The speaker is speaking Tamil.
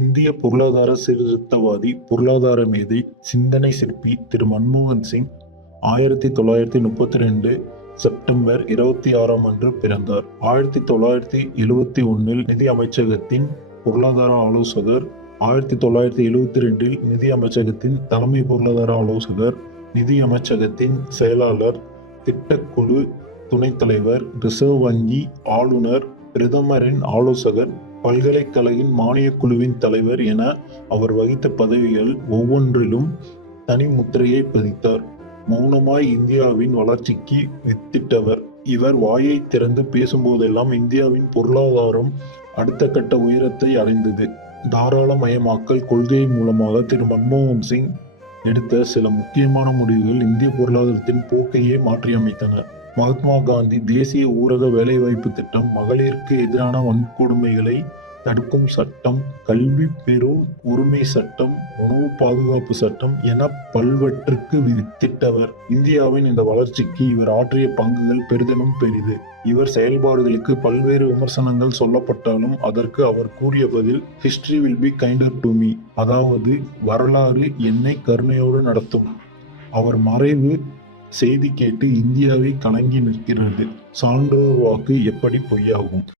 இந்திய பொருளாதார சீர்திருத்தவாதி, பொருளாதார மேதை, சிந்தனை சிற்பி திரு மன்மோகன் சிங் 1932 செப்டம்பர் 26ஆம் அன்று பிறந்தார். 1971 நிதி அமைச்சகத்தின் பொருளாதார ஆலோசகர், 1972 நிதி அமைச்சகத்தின் தலைமை பொருளாதார ஆலோசகர், நிதி அமைச்சகத்தின் செயலாளர், திட்டக்குழு துணைத் தலைவர், ரிசர்வ் வங்கி ஆளுநர், பிரதமரின் ஆலோசகர், பல்கலைக்கழகின் மானியக் குழுவின் தலைவர் என அவர் வகித்த பதவிகள் ஒவ்வொன்றிலும் தனி முத்திரையை பதித்தார். மௌனமாய் இந்தியாவின் வளர்ச்சிக்கு வித்திட்டவர். இவர் வாயை திறந்து பேசும்போதெல்லாம் இந்தியாவின் பொருளாதாரம் அடுத்த கட்ட உயரத்தை அடைந்தது. தாராளமயமாக்கல் கொள்கை மூலமாக திரு மன்மோகன் சிங் எடுத்த சில முக்கியமான முடிவுகள் இந்திய பொருளாதாரத்தின் போக்கையே மாற்றியமைத்தன. மகாத்மா காந்தி தேசிய ஊரக வேலைவாய்ப்பு திட்டம், மகளிருக்கு எதிரான வன்கொடுமைகளை தடுக்கும் சட்டம், கல்வி பெறும் உரிமை சட்டம், உணவு பாதுகாப்பு சட்டம் என பல்வற்றுக்கு வித்திட்டவர். இந்தியாவின் இந்த வளர்ச்சிக்கு இவர் ஆற்றிய பங்குகள் பெரிதெனும் பெரிது. இவர் செயல்பாடுகளுக்கு பல்வேறு விமர்சனங்கள் சொல்லப்பட்டாலும் அதற்கு அவர் கூறிய பதில் "History will be kinder to me", அதாவது வரலாறு என்னை கருணையோடு நடத்தும். அவர் மறைவு செய்தி கேட்டு இந்தியாவை கலங்கி நிற்கிறது. சான்றோர் வாக்கு எப்படி பொய்யாகும்?